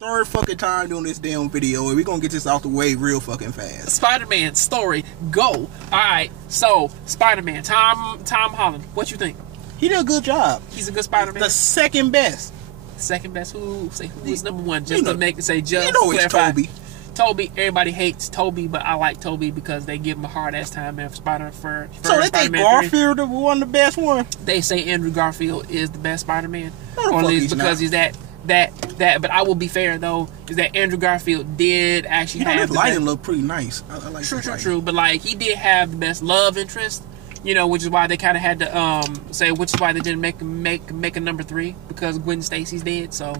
Third fucking time doing this damn video, and we're gonna get this out the way real fucking fast. Spider-Man story, go. Alright, so Spider-Man, Tom Holland, what you think? He did a good job. He's a good Spider-Man. The second best. Second best? Who is number one? Just to make it say just. You know it's Toby. Toby, everybody hates Toby, but I like Toby because they give him a hard ass time for Spider-Man. So they think Garfield was the best one? They say Andrew Garfield is the best Spider-Man. No, or at least because he's that. But I will be fair though, is that Andrew Garfield did actually have his lighting look pretty nice. I like true. But like he did have the best love interest, you know, which is why they kind of had to say, which is why they didn't make a number 3 because Gwen Stacy's dead. So,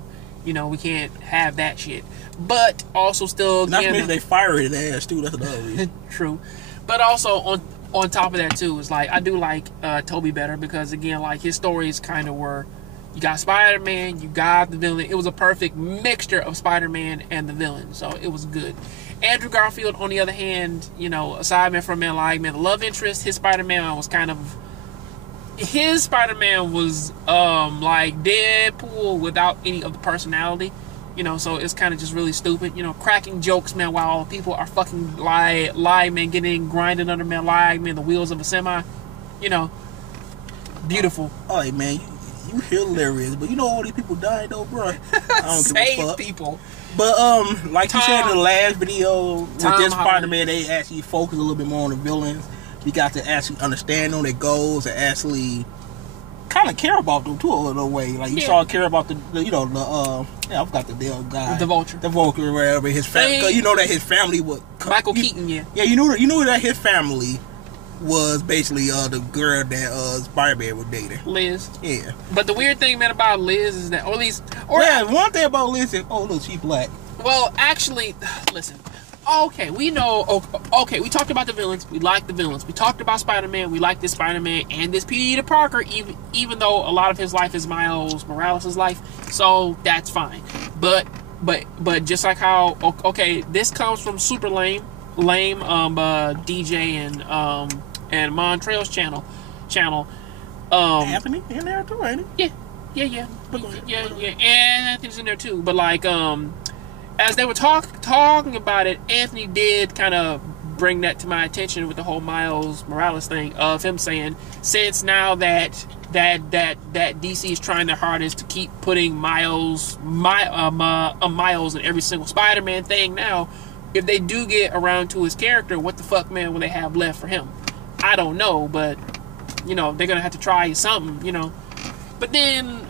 you know, we can't have that shit. But also still, not to mention they fired his ass too. That's another reason. True, but also on top of that too, is like I do like Toby better because again, like his stories kind of were. You got Spider-Man, you got the villain. It was a perfect mixture of Spider-Man and the villain, so it was good. Andrew Garfield, on the other hand, you know, aside from the love interest, his Spider-Man was kind of... His Spider-Man was like Deadpool without any of the personality, you know, so it's kind of just really stupid, you know, cracking jokes, man, while people are fucking man, getting grinded under, man, the wheels of a semi, you know, beautiful. Oh, hey, man, you hilarious, but you know all these people died though, bro. I don't Save give a fuck. people. But like you said in the last video, with this Spider-Man, they actually focus a little bit more on the villains. You got to actually understand on their goals and actually kind of care about them too a little way. Like you saw care about the I forgot the damn guy, the Vulture, or whatever. His family, you know that his family would Michael Keaton, yeah, you know that his family was basically the girl that Spider-Man was dating. Liz. Yeah. But the weird thing, man, about Liz is that, or at least... one thing about Liz is, look, she's black. Well, actually, listen. Okay, we know... Okay, we talked about the villains. We like the villains. We talked about Spider-Man. We like this Spider-Man and this Peter Parker, even though a lot of his life is Miles Morales' life. So, that's fine. But just like how... Okay, this comes from super lame DJ and Montreal's channel. Anthony in there too, ain't he? Yeah. And Anthony's in there too. But like, as they were talking about it, Anthony did kind of bring that to my attention with the whole Miles Morales thing of him saying, since now that DC is trying their hardest to keep putting Miles in every single Spider-Man thing now. If they do get around to his character, what the fuck, man, will they have left for him? I don't know, but you know they're gonna have to try something, you know. But then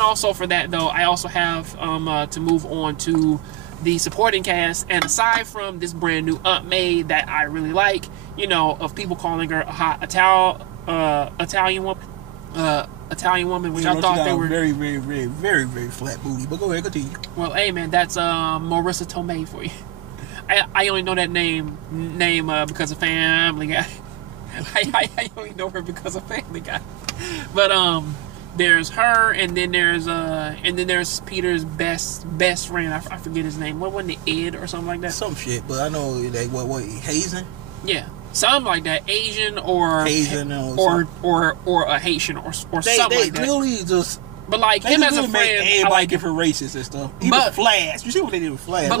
also for that though, I also have to move on to the supporting cast, and aside from this brand new Aunt May that I really like, you know, of people calling her a hot Italian woman, which I thought they were very, very, very, very, very flat booty. But go ahead, continue. Well, hey man, that's Marissa Tomei for you. I only know that name because of Family Guy. I only know her because of Family Guy. But there's her, and then there's Peter's best friend. I forget his name. What wasn't it, Ed or something like that? Some shit, but I know like what Hazen. Yeah. Something like that, Asian or a Haitian or something like that. They really just. But like him as a friend, I like different races and stuff. Even Flash, you see what they did with Flash? But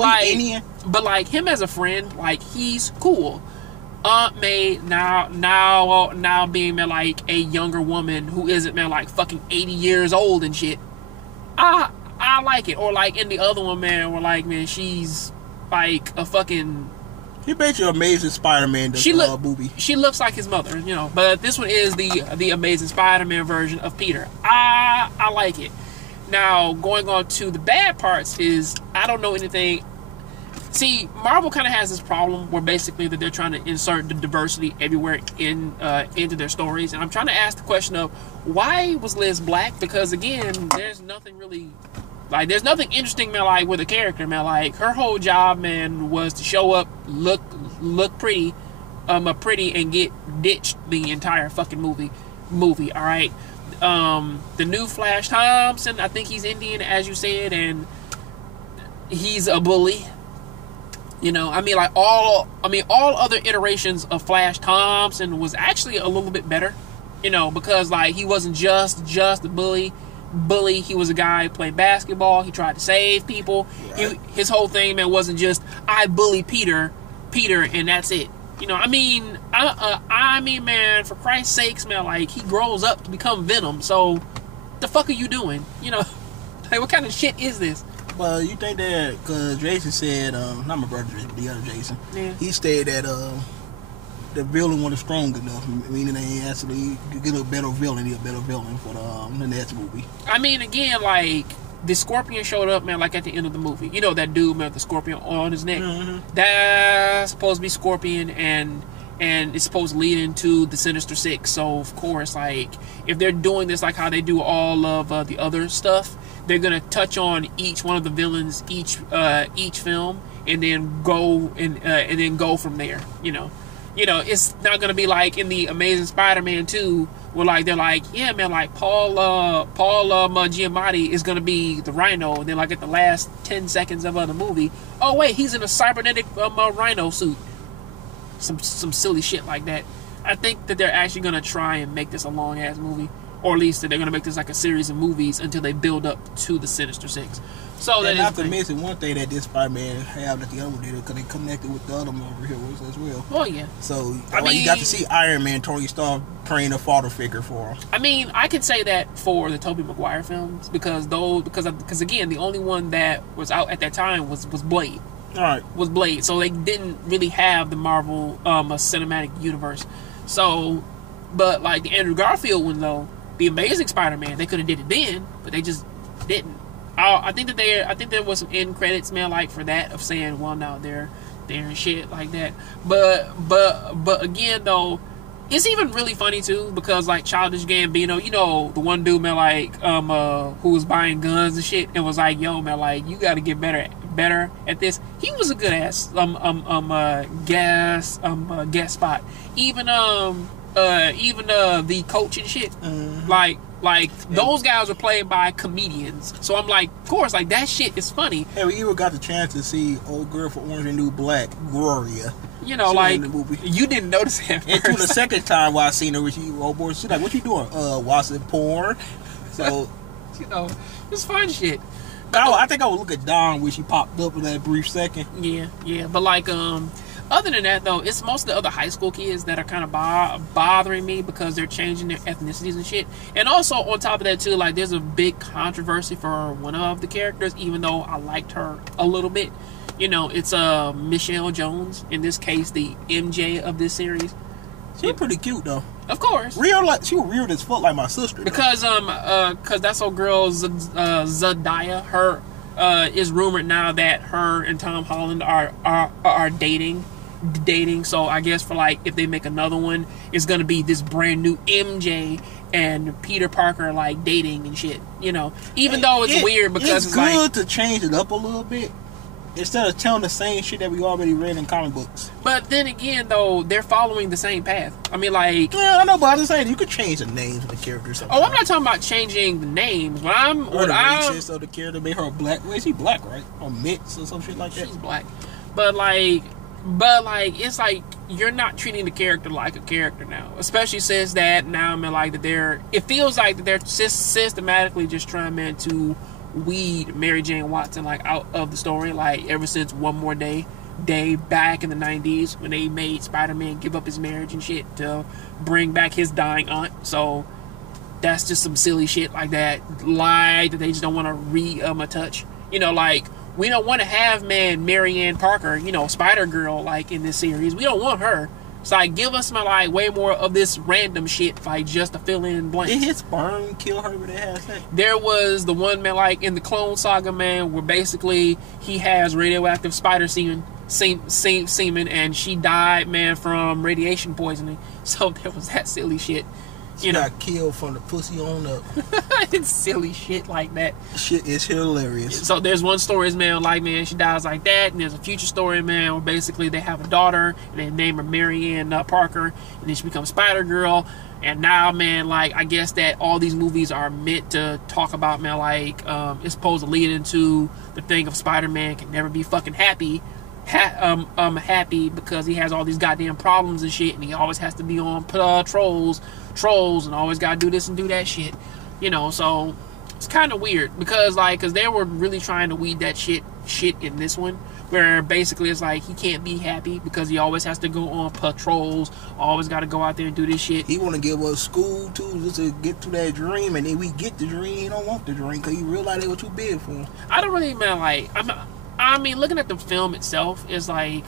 like him as a friend, like he's cool. Aunt May now being man like a younger woman who isn't man like fucking 80 years old and shit. I like it. Or like in the other one, man, where like man she's like a fucking. He bet you Amazing Spider-Man does booby. She looks like his mother, you know. But this one is the Amazing Spider-Man version of Peter. I like it. Now, going on to the bad parts is I don't know anything. See, Marvel kind of has this problem where basically that they're trying to insert the diversity everywhere into their stories. And I'm trying to ask the question of why was Liz black? Because again, there's nothing really... Like, there's nothing interesting, man, like, with a character, man. Like, her whole job, man, was to show up, look pretty, and get ditched the entire fucking movie, all right? The new Flash Thompson, I think he's Indian, as you said, and he's a bully. You know, I mean, all other iterations of Flash Thompson was actually a little bit better, you know, because, like, he wasn't just a bully. bully. He was a guy who played basketball. He tried to save people. Right. His whole thing, man, wasn't just I bully Peter, and that's it. You know, I mean, man, for Christ's sakes, man, like, he grows up to become Venom. So, the fuck are you doing? You know, like, what kind of shit is this? Well, you think that, because Jason said, not my brother Jason, but the other Jason, he said that the villain wasn't strong enough, meaning they actually get a better villain for the next movie. I mean, again, like, the Scorpion showed up, man, like at the end of the movie. You know that dude, man, with the scorpion on his neck? Mm-hmm. That's supposed to be Scorpion, and it's supposed to lead into the Sinister Six. So, of course, like, if they're doing this like how they do all of the other stuff, they're going to touch on each one of the villains, each film, and then go from there, you know. You know, it's not going to be like in the Amazing Spider-Man 2, where, like, they're like, yeah, man, like, Paul Giamatti is going to be the Rhino, and then, like, at the last 10 seconds of the movie, oh, wait, he's in a cybernetic Rhino suit. Some silly shit like that. I think that they're actually going to try and make this a long-ass movie, or at least that they're going to make this like a series of movies until they build up to the Sinister Six. So that not to mention one thing that this Spider-Man have that the other one did, because they connected with the other Marvel heroes as well. Oh yeah. So I mean, you got to see Iron Man, Tony Stark praying a father figure for him. I mean, I can say that for the Tobey Maguire films because again, the only one that was out at that time was Blade. All right. Was Blade. So they didn't really have the Marvel cinematic universe. So, but like the Andrew Garfield one though, the Amazing Spider-Man, they could have did it then, but they just didn't. I think there was some end credits, man, like for that of saying, well, now they're and shit like that. But again though, it's even really funny too because like Childish Gambino, you know, the one dude, man, like who was buying guns and shit, and was like, yo, man, like you got to get better at this. He was a good ass guest spot. Even the coach and shit, like those guys were played by comedians. So I'm like, of course, like that shit is funny. Hey, we even got the chance to see old girl for Orange and New Black, Gloria. You know, like you didn't notice that first. Until the second time while I seen her, she old boy, she's like, "What you doing? Watching porn?" So, you know, it's fun shit. I think I would look at Dawn when she popped up in that brief second. Yeah, but like other than that, though, it's most of the other high school kids that are kind of bothering me because they're changing their ethnicities and shit. And also, on top of that, too, like, there's a big controversy for one of the characters, even though I liked her a little bit. You know, it's Michelle Jones, in this case, the MJ of this series. She's pretty cute, though. Of course. Real, like, she was weird as fuck like my sister. Because, that's old girl, Zendaya, her, is rumored now that her and Tom Holland are dating. So I guess for like if they make another one, it's gonna be this brand new MJ and Peter Parker like dating and shit, you know. Even though it's weird because it's good like, to change it up a little bit instead of telling the same shit that we already read in comic books. But then again, though, they're following the same path. I mean, like, yeah, I know, but I'm just saying you could change the names of the characters. Oh, I'm not talking about changing the names. Or the racist of the character made her black. Wait, she black, right? Or mixed or some shit like that. She's black, but like it's like you're not treating the character like a character now, especially since that now, man, like that it feels like that they're systematically just trying, man, to weed Mary Jane Watson like out of the story, like ever since One More Day back in the 90s when they made Spider-Man give up his marriage and shit to bring back his dying aunt. So that's just some silly shit like that, like that they just don't want to touch, you know. Like, we don't want to have, man, Mary Ann Parker, you know, Spider-Girl, like, in this series. We don't want her. So, like, give us, like, way more of this random shit, like, just to fill in blanks. Did his sperm kill her when they had sex? There was the one, man, like, in the Clone Saga, man, where basically he has radioactive spider semen, and she died, man, from radiation poisoning. So, there was that silly shit. She got killed from the pussy on up. It's silly shit like that. Shit is hilarious. So there's one story, man, like, man, she dies like that, and there's a future story, man, where basically they have a daughter, and they name her Mary Ann Parker, and then she becomes Spider-Girl, and now, man, like, I guess that all these movies are meant to talk about, man, like, it's supposed to lead into the thing of Spider-Man can never be fucking happy because he has all these goddamn problems and shit, and he always has to be on trolls and always gotta do this and do that shit, you know. So It's kind of weird because they were really trying to weed that shit in this one, where basically it's like he can't be happy because he always has to go on patrols, always got to go out there and do this shit. He want to give us school too, just to get to that dream, and then we get the dream. He don't want the dream because he realize they were too big for him. I don't really mean I mean, looking at the film itself is like,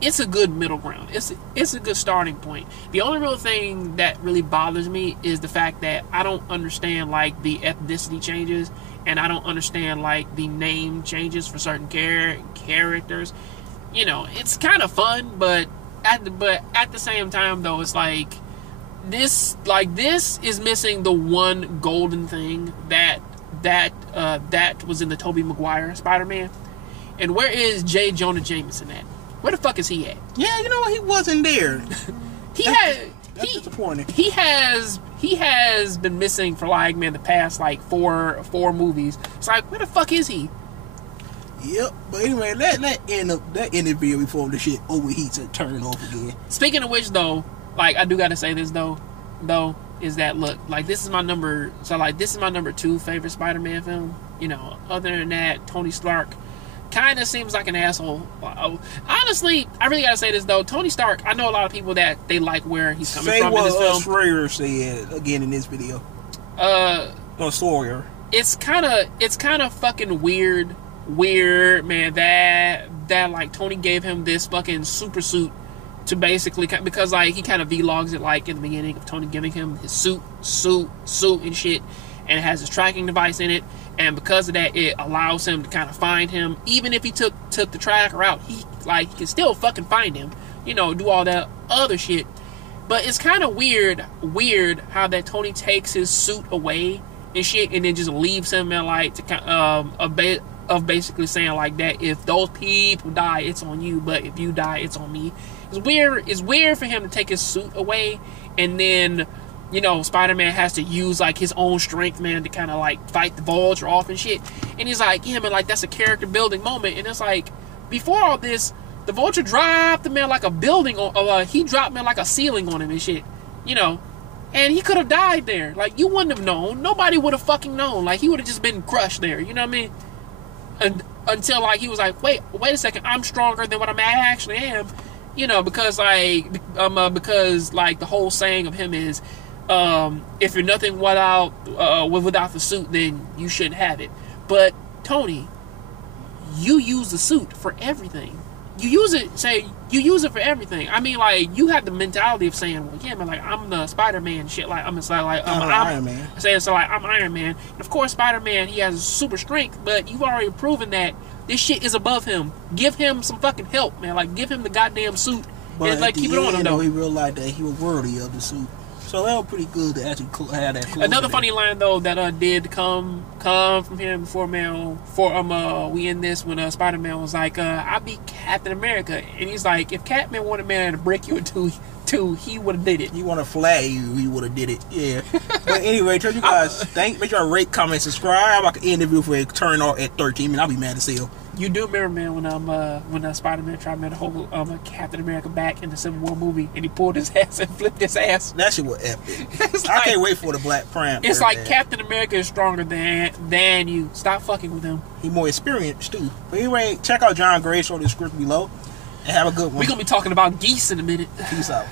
it's a good middle ground. It's a good starting point. The only real thing that really bothers me is the fact that I don't understand like the ethnicity changes, and I don't understand like the name changes for certain characters. You know, it's kind of fun, but at the same time though, it's like this is missing the one golden thing that was in the Tobey Maguire Spider-Man. And where is J. Jonah Jameson at? Where the fuck is he at? Yeah, you know what? He wasn't there. That's disappointing. He has been missing for like, man, the past like four movies. It's like, where the fuck is he? Yep. But anyway, that end the video before the shit overheats and turn off again. Speaking of which, though, like I do gotta say this though, is that look, like this is my number 2 favorite Spider-Man film. You know, other than that, Tony Stark kind of seems like an asshole. Honestly, I really gotta say this though. Tony Stark, I know a lot of people that they like where he's coming from in this film. Say what Schrader said again in this video. Sawyer. It's kind of fucking weird, man. That like Tony gave him this fucking super suit to basically, because like he kind of vlogs it like in the beginning of Tony giving him his suit and shit, and it has his tracking device in it. And because of that, it allows him to kind of find him. Even if he took the tracker out, he can still fucking find him. You know, do all that other shit. But it's kind of weird how that Tony takes his suit away and shit, and then just leaves him in like of basically saying like that if those people die, it's on you, but if you die, it's on me. It's weird for him to take his suit away, and then, you know, Spider-Man has to use like his own strength, man, to kind of like fight the Vulture off and shit. And he's like, yeah, man, like that's a character building moment. And it's like, before all this, the Vulture dropped the man like a building on, he dropped man like a ceiling on him and shit, you know. And he could have died there. Like, you wouldn't have known. Nobody would have fucking known. Like, he would have just been crushed there. You know what I mean? And until like he was like, wait a second, I'm stronger than what I actually am. You know, because like the whole saying of him is, if you're nothing without the suit, then you shouldn't have it. But Tony, you use the suit for everything. You use it for everything. I mean, like, you have the mentality of saying, well, yeah, man, like, I'm the Spider-Man shit. Like, I'm Iron Man. Saying, so, like, I'm Iron Man. And, of course, Spider-Man, he has super strength, but you've already proven that this shit is above him. Give him some fucking help, man. Like, give him the goddamn suit. But and, like, keep it on him, though. He realized that he was worthy of the suit. So that was pretty good to actually have that. Another funny line though that did come from him before we end this, when Spider-Man was like, "I'll be Captain America," and he's like, "If Captain wanted man to break you into two, he would have did it. He want to flag you, he would have did it." Yeah. But anyway, tell you guys, make sure to rate, comment, subscribe. I can end the video for it turn off at 13. I'll be mad as hell. You do remember, man, when Spider-Man tried to hold Captain America back in the Civil War movie, and he pulled his ass and flipped his ass. That shit was epic. I can't wait for the Black Prime. It's like, man, Captain America is stronger than you. Stop fucking with him. He's more experienced too. But anyway, check out Jongravesshow in the description below, and have a good one. We're gonna be talking about geese in a minute. Peace out.